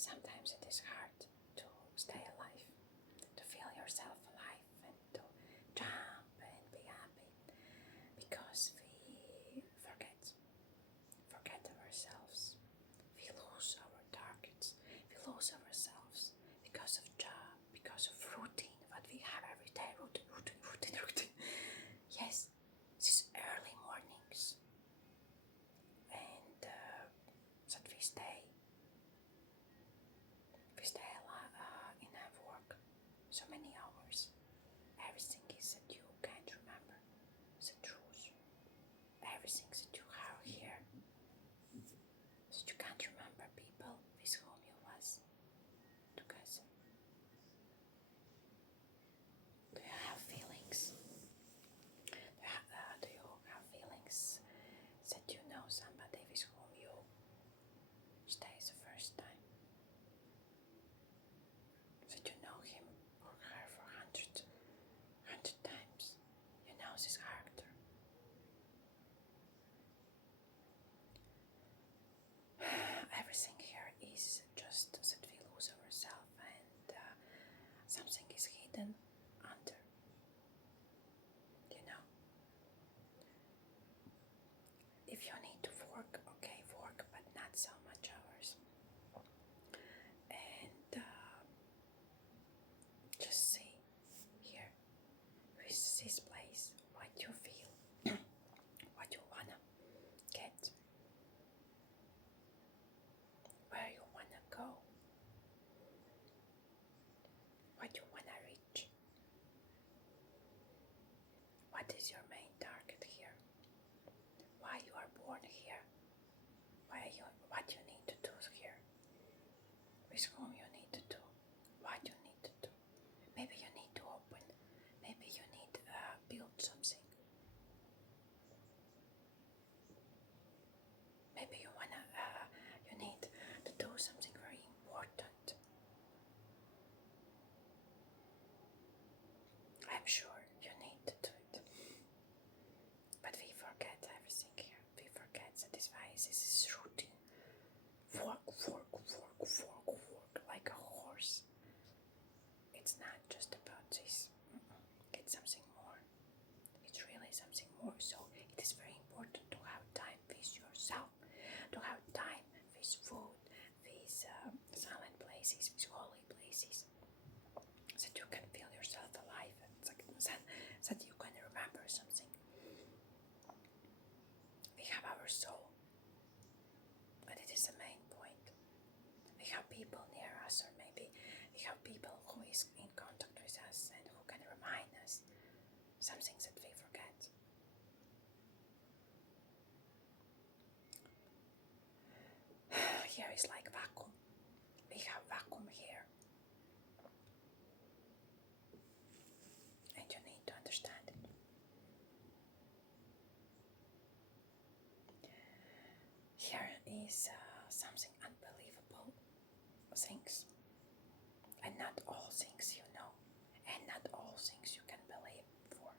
sometimes it is hard to stay alive, to feel yourself alive and to jump and be happy, because we forget ourselves. We lose our targets, we lose ourselves because of job, because of routine, what we have every day, routine. Yes, these early mornings, and that we stay in our work so many hours. Everything is that you can't remember the truth. Everything that you have here, that you can't remember people with whom you was together. Do you have feelings? Do you have feelings that you know somebody with whom you stay the first time? That you know him or her for hundred times. You know this character. Everything here is just that we lose ourselves and something is hidden under. You know, if you need to work, okay, work, but not so much hours. And just see here with this place what you feel, what you wanna get, where you wanna go, what you wanna reach. What is your main target here? Why you are born here? What you need to do here? With whom you need to do? What you need to do? Maybe you need to open. Maybe you need to build something. Maybe you need to do something very important. I'm sure you need to do it. But we forget everything here. We forget that this is routine. Work, like a horse. It's not just about this. It's something more. It's really something more. So it is very important to have time with yourself, to have time with food, with silent places, with holy places, that you can feel yourself alive, and that you can remember something. We have our soul, but it is the main point. We have people near us, or maybe we have people who is in contact with us and who can remind us some things that we forget. Here is like vacuum. We have vacuum here. And you need to understand it. Here is something unbelievable things. And not all things you know. And not all things you can believe for.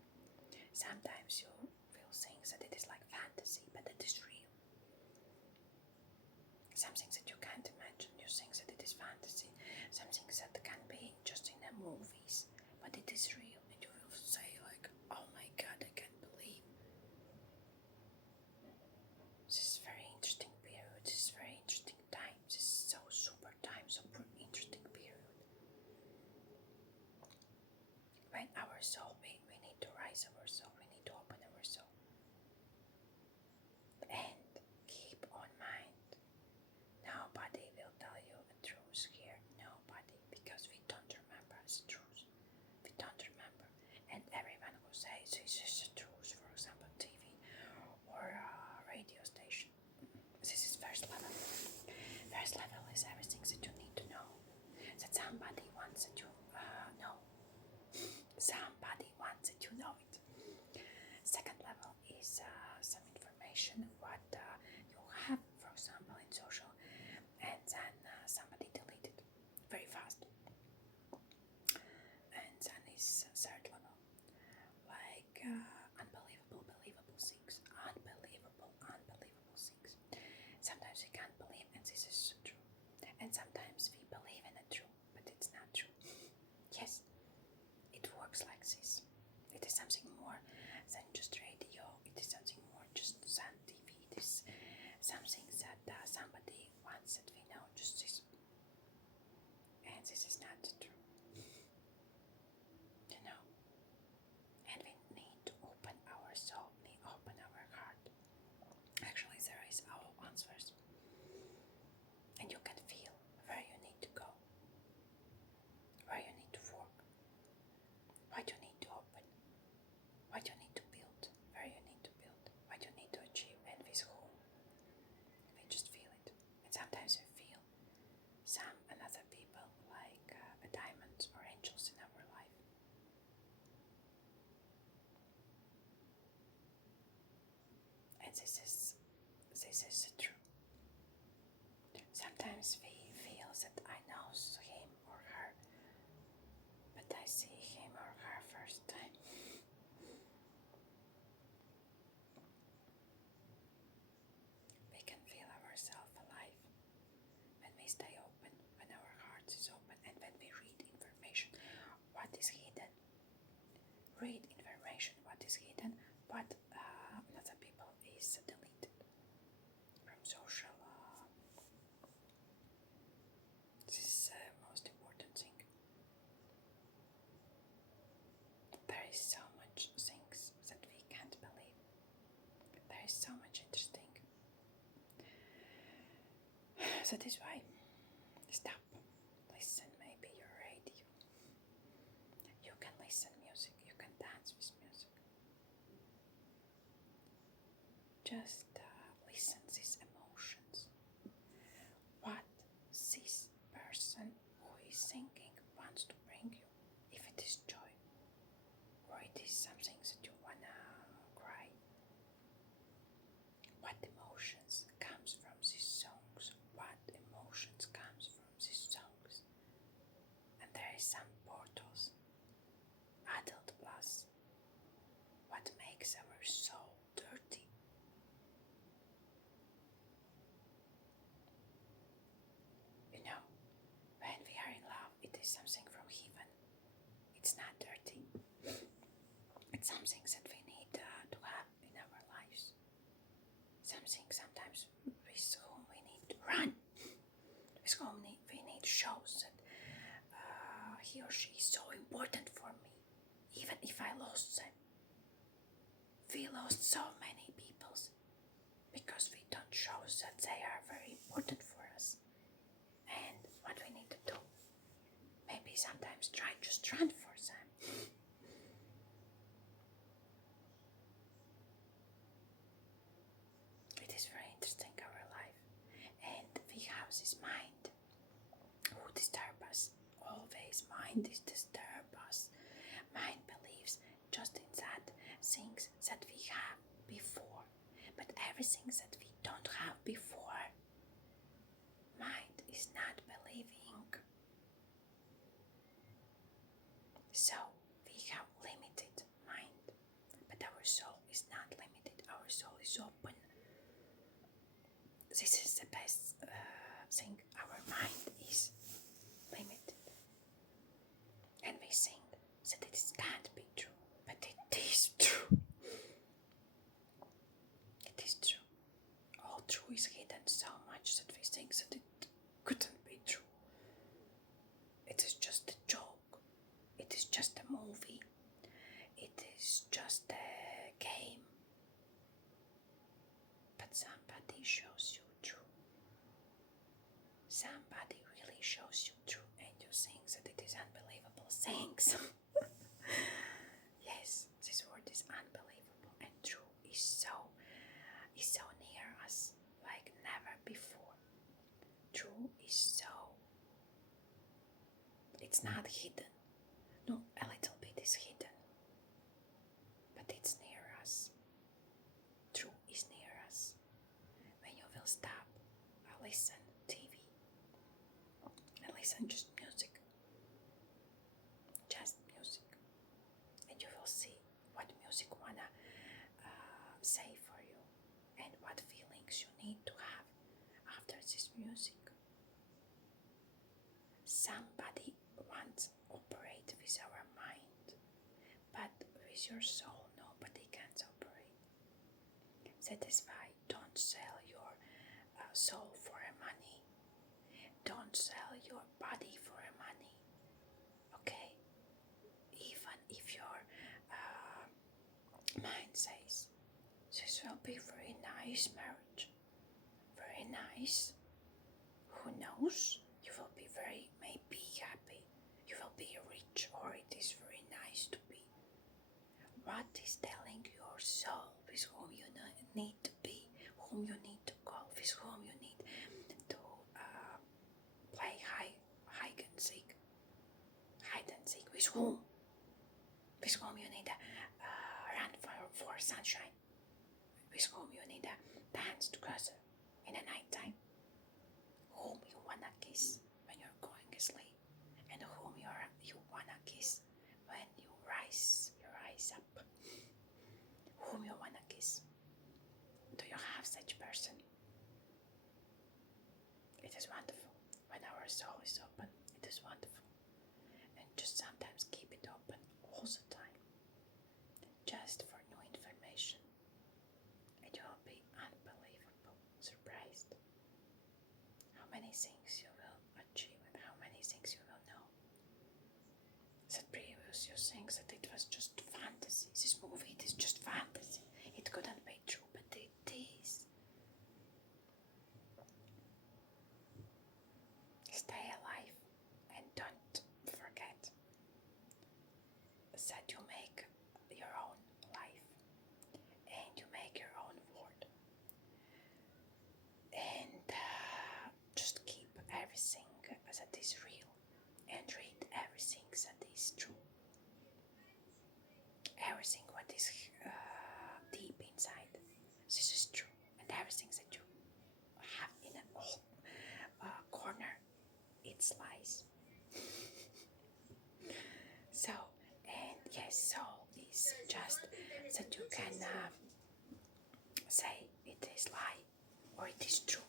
Sometimes you will think that it is like fantasy, but it is real. Some things that you can't imagine, you think that it is fantasy. Some things that can be just in the movies, but it is real. And you will say like, oh my god, I can't believe. This is very interesting period, this is very interesting time, this is so super time, super interesting period. When our soul, we need to rise our soul, we need to open our soul. And keep on mind, nobody will tell you a truth here, nobody, because we don't remember the truth. We don't remember. And everyone who says this is the truth, for example, TV or radio station, this is first level. First level is everything that you need to know. That somebody wants that you know. Somebody wants that you know it. Second level is some information what you have, for example, in social, and then somebody delete it very fast. And then is third level, like see him or her first time. We can feel ourselves alive when we stay open, when our heart is open, and when we read information, what is hidden. Read information, what is hidden, what other people is deleted from social. This is the most important thing. There is so much things that we can't believe. There is so much interesting. So this is why stop, listen maybe your radio. You can listen music, you can dance with music. Just listen these emotions. What this person who is singing wants to bring you. If it is joy, or it is something that you wanna cry. What emotions comes from these songs? What emotions comes from these songs? And there is some portals. Adult plus. What makes our soul dirty? You know, when we are in love, it is something from heaven. It's not dirty. It's something that we need to have in our lives. Something sometimes with whom we need to run. With whom we need shows that he or she is so important for me. Even if I lost them. We lost so many people because we don't show that they are very important for us. And what we need to do, maybe sometimes try just run for them. It is very interesting our life, and we have this mind who disturb us. Always mind is disturb us. Mind believes just in that things that we have before, but everything that we don't have before, mind is not believing. So we have limited mind, but our soul is not limited. Our soul is open. This is the best thing. Our mind is limited, and we think that it can't be true, but it is true. It is true. All true is hidden so much that we think that it couldn't be true. It is just a joke. It is just a movie. It is just a game. But somebody shows you true. Somebody really shows you true, and you think that it is unbelievable things. Yes, this word is unbelievable, and true is so near us like never before. True is so. It's not hidden. No, a little bit is hidden, but it's near us. True is near us. When you will stop, listen TV, and listen just music, and you will see what music wanna say for you, and what feelings you need to have after this music. Somebody wants to operate with our mind, but with your soul nobody can operate. That is why don't sell your soul for money. Don't sell your body for money. Okay? Even if your mind says this will be very nice marriage, very nice, who knows, you will be very maybe happy, you will be rich, or it is very nice to be. What is telling your soul with whom you need to be, whom you need to go, with whom you need to play hide and seek, with whom you need to run for sunshine, with whom you need to dance together in the night time, whom you wanna kiss when you're going to sleep, and whom you wanna kiss when our soul is open, it is wonderful. And just sometimes keep it open all the time, just for new information. And you will be unbelievable surprised how many things you will achieve and how many things you will know. That previous you think that it was just fantasy. This movie, it is just fantasy. It couldn't be true, but it is. Stay alive and don't forget that you make your own life and you make your own world. And just keep everything that is real and read everything that is true. Everything what is deep inside. This is true. And everything that you have in a whole corner, it's lies. So, and yes, soul is just that you can say it is lie or it is true.